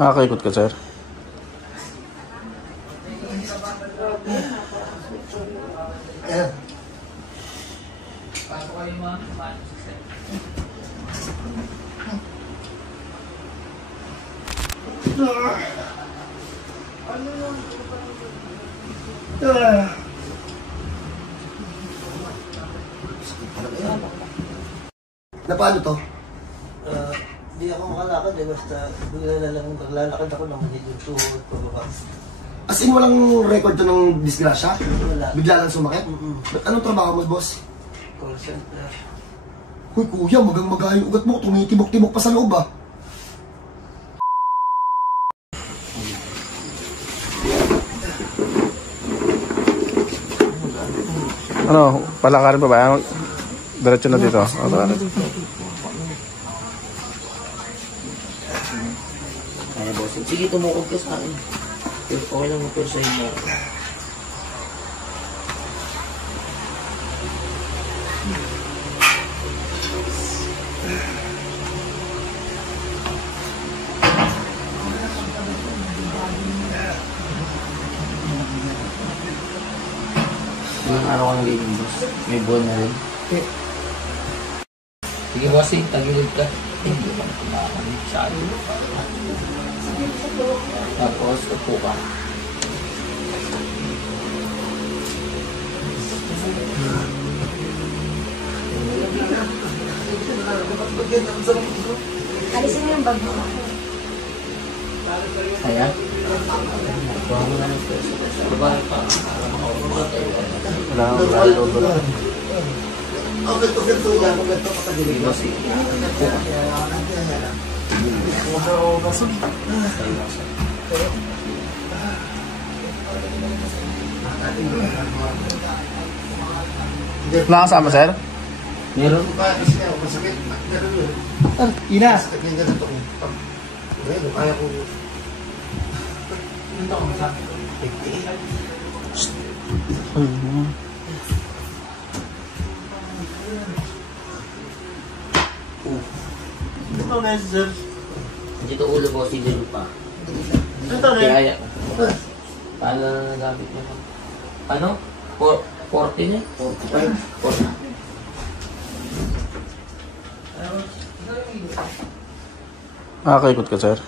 Nakakaikot ka, sir? Na paano to? Hindi ako makalakad eh, basta bigla na lang naglalakad ako ng medyo tuhod, pababa. As in, walang record to ng disgrasya? Wala. Bigla lang sumakit? Ba't anong trabaho mo, boss? Call center. Huy, kuya, magang-maga yung ugat mo. Tumitibok-tibok pa sa loob, ah. Ano, palakarin pa ba? Diretso na dito. Kaya boss, sige tumukod ka sa akin. Okay lang mo sa inyo. Ilang araw kang ganyan, boss? May buwan na rin? Sige, boss, tagilid ka. Hindi ka na kumakalit sa akin. Tapos, upo ka. Alisin mo yung bag mo. Kaya? Buwan mo na ng peso. Babae pa. Wala akong lalo. Ganito yan. Ganito patagilid. Boss, upo ka. Wala kasama, sir? Meron? Masakit. Ina! Masakit yung ganito. Kaya ko. Ito na, sir. Dito ulo ko, sige pa. Ito na. Kaya. Paano na nagamit mo? Ano? 40 na? 45? 40. Nakakaikot ka, sir?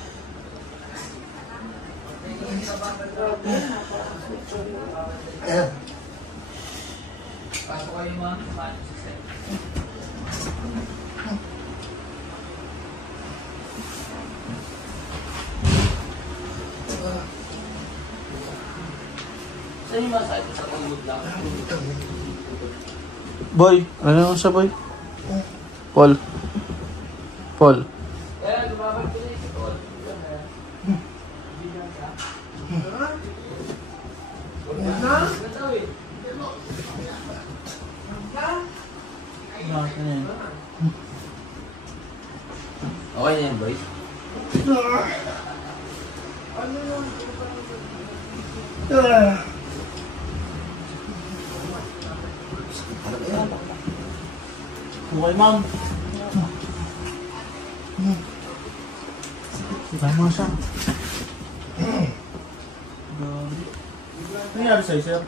Saan yung masahe sa pangod lang? Boy, ano naman siya, boy? Paul. Paul. Kaya lumabag ko na yung Paul. Okay na yan, boy. Okay, ma'am. Tama siya. Ano nangyari sa'yo, sir?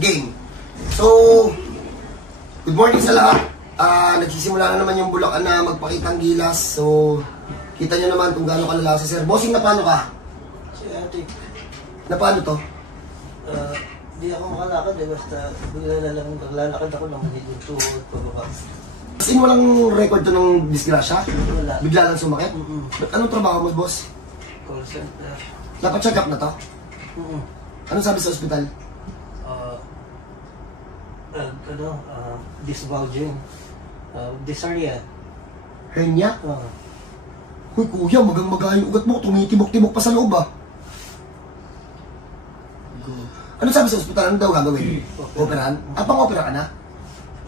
Game. So, good morning sa lahat. Nagsisimula na naman yung Bulacan na magpakitang gilas. So, kita nyo naman kung gaano kalala si sir. Bossing, na paano ka? Si ate. Na paano to? Hindi ako makalakad eh, basta bigla na lang naglalakad ako ng medyo tuhod, pababa. As in, walang record to ng disgrasya? Wala. Bigla lang sumakit? Ba't anong trabaho mo, boss? Call center. Napacheck up na to? Anong sabi sa ospital? Disbulging. Dyspnea. Hernia? Huy, kuya, magang-maga yung ugat mo. Tumitibok-tibok pa sa loob, ah. Ano sabi sa ospital? Ano daw gagawin? Operahan? Pang-opera ka na?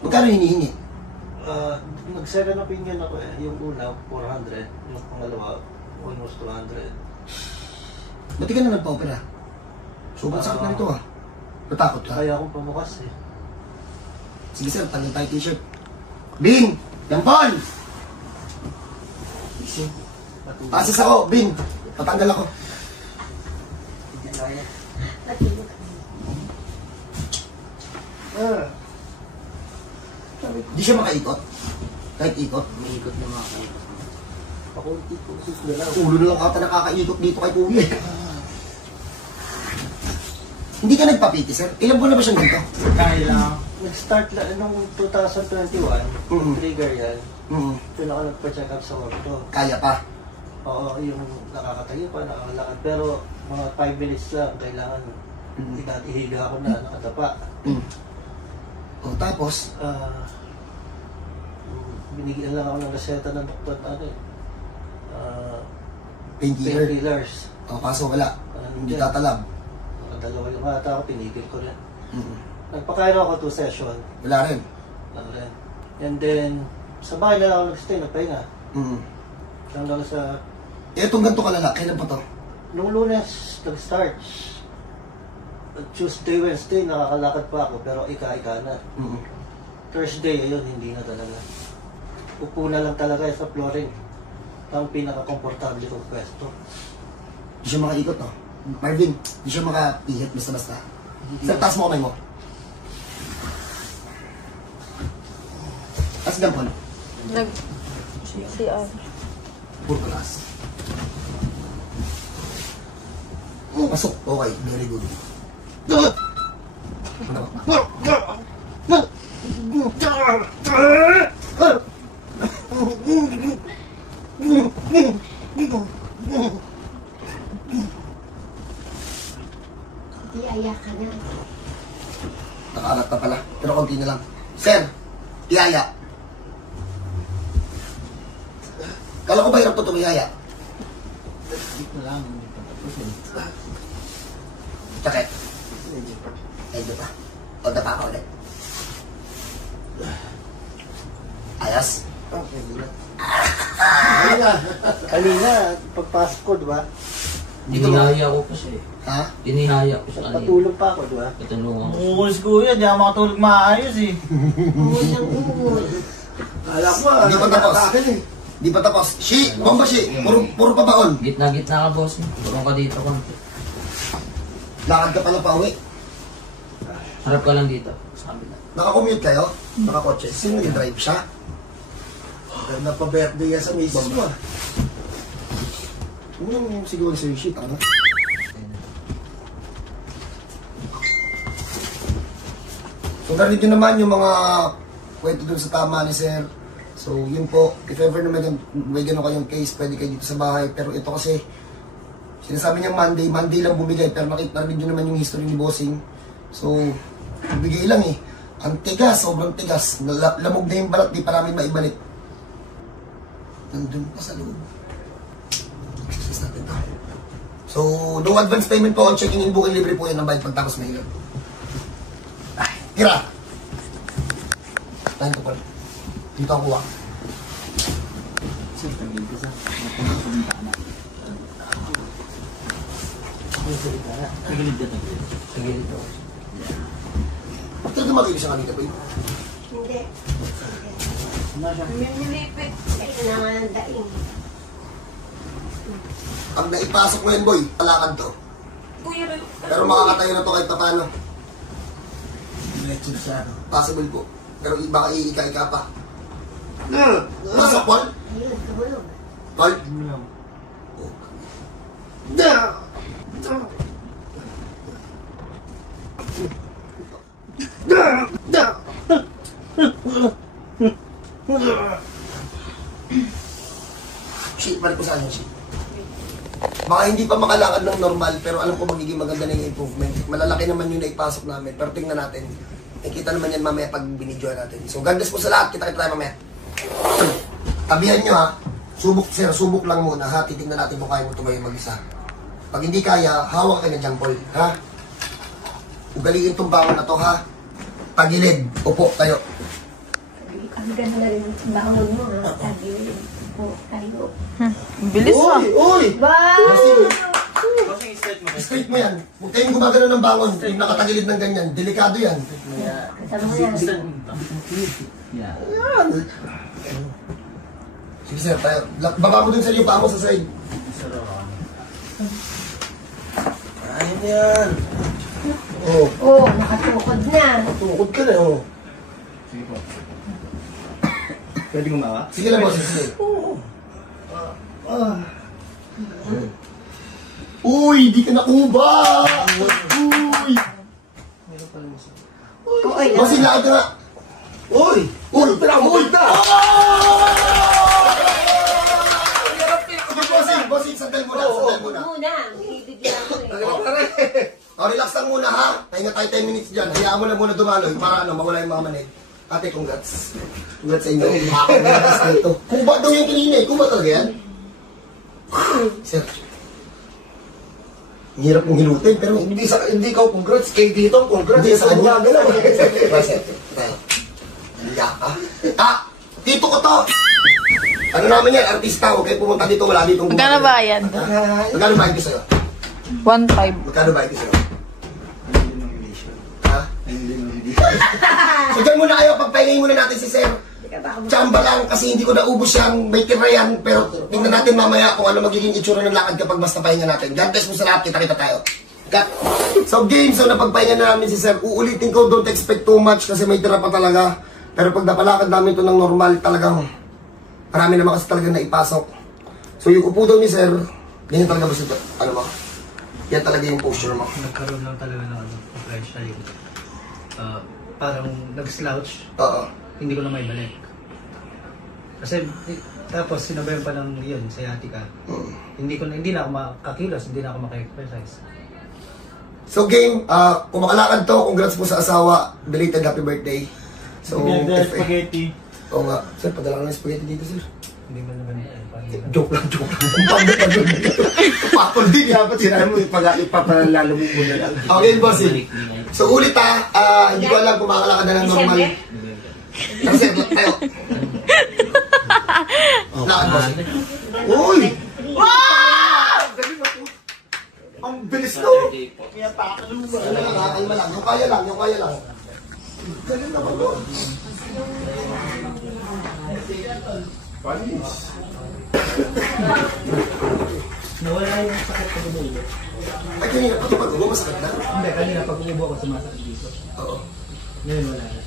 Magkano hinihingi? Nag-second opinion ako eh. Yung una, 400. Yung pangalawa, almost 200. Ba't ka na nagpa-opera? Sobrang sakit na nito, ah. Natakot ka? Kaya akong pamukas eh. Sige sir, tanggal tayo t-shirt. Bing! Yan, Paul! fixing. Asas ako, Bin. Patanggal ako. Di siya makaikot. Kahit ikot. May ikot na mga kayo. Ulo na lang ata nakakaikot dito kay Kuya. Hindi ka nagpapiti, sir? Ilang buwan na ba siya dito? Kaya lang. Nag-start lang nung 2021. Trigger yan. Ito na ako nagpa-check up sa orto. Kaya pa. Oo, yung nakakatayo pa, nakakalakad. Pero mga 5 minutes lang, kailangan ihiga ako na, nakatapa. O tapos, Binigyan lang ako ng reseta ng doktor na ano eh. painkiller. Painkillers. O kaso wala. Hindi tatalab. Dalawa yung mata ako, tinigil ko rin. Nagpakairo ako 2 session. Wala rin. Lang rin. And then, sa bahay na lang ako nag-stay, nagpahinga. Hanggang sa Itong ganito kalala, kailan pa to? nung Lunes, nag-start. Tuesday, Wednesday, nakakalakad pa ako, pero ika-ika na. Thursday, ayun, hindi na talaga. Upo na lang talaga sa flooring. Ang pinaka-komportable kong pwesto. Di siya makaikot, no? Marvin, di siya makapihit basta-basta. Sir, taas mo kamay mo. Taas gampon. Nag-CR. Full class. Pasok. Okay, very good. Iiyak ka na. Nakaangat na pala. Pero konti na lang. Sir, tiyaya. Kala ko ba hirap to tumiyaya? Dito lang, hindi pa tapusin. Sakit. Medyo pa. O dapa ka ulit. Ayos? Kanina, pagpasok ko, di ba? Inihaya ko pa siya eh. Ha? Inihaya ko siya kanina. Patulog pa ako, di ba? Katulungan ko. Umuulis kuya, di ako makatulog maayos eh. Alam mo, Hindi pa tapos. Hindi pa tapos. Shi! Bomba shi! Puro pa baon. Gitna-gitna ka, boss. Tulong ka dito konti. Lakad ka pala pa uwi. Harap ka lang dito. Sa kabila. Naka-commute kayo? Naka-kotse. Sino yung drive siya? Ganda pa birthday yan sa misis mo. Siguro sa shit, ano? So, narinig nyo naman yung mga kwento dun sa tama ni Sir. So, yun po. If ever na may gano'n kayong case, pwede kayo dito sa bahay. Pero ito kasi, sinasabi niya Monday lang bumigay. Pero narinig nyo naman yung history ni Bossing. So, bigay lang eh. Ang tigas, sobrang tigas. Lamog na yung balat, di pa namin maibalik. Nandun pa sa loob. Exercise natin to. So, no advance payment po on checking in, booking, libre po yan ng bayad pagtapos may ilan. Ay, tira! Tayo ko pala. Dito ang kuha. Tagilid ka, tagilid. Tagilid ako. Ba't talaga makilig siya kanina po yun? Hindi. Nilipit. Kailangan ng daing. Pag naipasok mo yan, boy, palakad to. Pero makakatayo na to kahit paano. Diretso siya, no? Possible po. Pero baka iika-ika pa. Pasok, Paul? Ayun, tumulog. Paul? Shit, balik ko sa kanya, shit. Baka hindi pa makalakad ng normal, pero alam ko magiging maganda na yung improvement. Malalaki naman yung naipasok namin, pero tingnan natin. Nakita naman yan mamaya pag binidyoan natin. So, God bless po sa lahat. Kita-kita tayo mamaya. Tabihan nyo ha. Subok, sir, subok lang muna ha. Titignan natin kung kaya mo tumayo mag-isa. Pag hindi kaya, hawak ka na dyan, Paul. Ha? Ugaliin itong bangon na to, ha? Tagilid. Upo, tayo. Ang ganda na rin ang bangon mo, ha? Tagilid. Po, tayo. Bilis ah. Uy! Wow! Bossing, straight mo. Straight mo yan. Huwag kayong gumagano ng bangon. Yung nakatagilid ng ganyan. Delikado yan. Kasama mo yan. Yeah. Yan. Sige sir, tayo. Baba mo dun sa iyo, paa mo sa side. Ayun yan. Oh, Oo, nakatukod na. tukod ka na, oh. Pwede gumawa? Sige lang, boss. Sige. Uy, di ka nakuba! Uy! Oo, ay, Bossing, lakad ka nga. Uy! Uy! Uy! Bossing, sandal muna, sandal muna. muna. Bibigyan ako eh. Relax lang muna ha. Tayo na tayo 10 minutes dyan. Hayaan mo na muna dumaloy para mawala yung mga manig. Ate, congrats. Congrats sa inyo. Makakagalas na ito. Kuba daw yung kanina eh. Kuba talaga yan. Sir. Ang hirap mong hilutin, pero hindi ka congrats. Kay dito, congrats. Hindi sa kanya. Sir, tayo. Haliya ka. Tito ko to. Ano namin yan, artista. Huwag kayo pumunta dito, wala dito. Magkano ba yan? Magkano ba ito sa'yo? 1.5. Magkano ba ito sa'yo? Ha? So dyan muna kayo, pagpahingay muna natin si Sir. Chamba lang kasi hindi ko naubos yan, may tira yan. Pero tingnan natin mamaya kung ano magiging itsura ng lakad kapag basta pahinga natin. God bless mo sa lahat, kita tayo. Cut. So game, so napagpahinga na namin si Sir. Uulitin ko, don't expect too much kasi may tira pa talaga. Pero pag napalakad namin ito ng normal, talagang marami naman kasi talagang naipasok. So yung upo daw ni Sir, ganyan talaga ba siya? Ano ba? Yan talaga yung posture mo. Nagkaroon lang talaga ng pressure yung parang nag-slouch. Oo. Hindi ko na may balik. Kasi tapos sinabayan pa ng yun, sciatica. Hindi na ako makakilos, hindi na ako maka-exercise. So game, kung makalakad to, congrats po sa asawa. Belated happy birthday. So, spaghetti. Oo nga. Sir, padala ka ng spaghetti dito, sir. Hindi mo na ganito. Joke lang. Ang pagod pa doon. Papol din. Dapat sinabi mo, ipapalalo mo muna lang. Okay, bossing. So ulit hindi ko alam kung makalakad na ng normal. Pero sir, tayo. Lakad, bossing. Uy! Ang bilis no! Kaya pakalo mo ba? Kalma lang. Yung kaya lang, yung kaya lang. Galing naman doon. Nawala yung sakit ko dito. Ay, kanina pati pag-ubo, masakit na. Hindi, kanina pag umubo ako sumasakit dito. Oo. Ngayon wala na.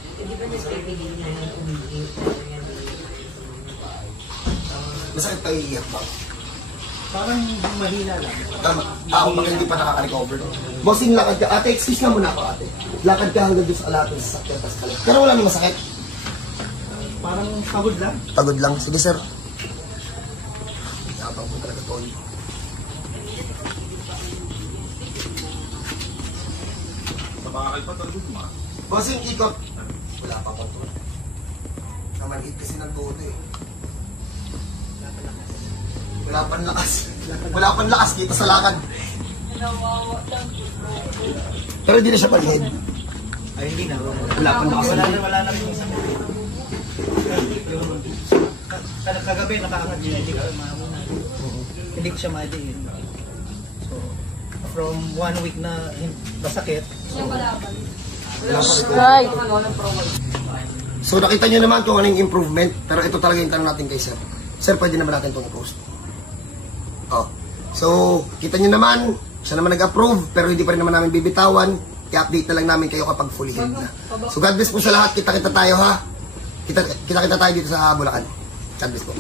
Masakit pa iiyak ba? Parang mahina lang. Tama. Ako pag hindi pa nakaka-recover. Bossing, lakad ka. Ate, excuse na muna ako, ate. Lakad ka hanggang doon sa kalapit sa sakyan, tas kalat. Pero wala nang masakit. Parang pagod lang. Pagod lang. Sige, sir. Nakapag po talaga, Tony. Bossing, ikot. Wala pa pa to. Namanhid kasi ng todo eh. Wala pang lakas. Wala pang lakas dito sa lakad. Pero hindi na siya panhid. Ay, hindi na. Wala pang lakas. Wala na rin yung sakit. Kagabi nakakagin, hindi ko siya ma-diin. So, from 1 week na masakit, Right. So nakita nyo naman kung anong improvement. Pero ito talaga yung tanong natin kay Sir. Sir, pwede naman natin itong i-post. Oh. So, kita nyo naman, siya naman nag-approve, pero hindi pa rin naman namin bibitawan. I-update na lang namin kayo kapag fully healed na. So God bless po sa lahat. Kita tayo ha. Kita tayo dito sa Bulacan. God bless po.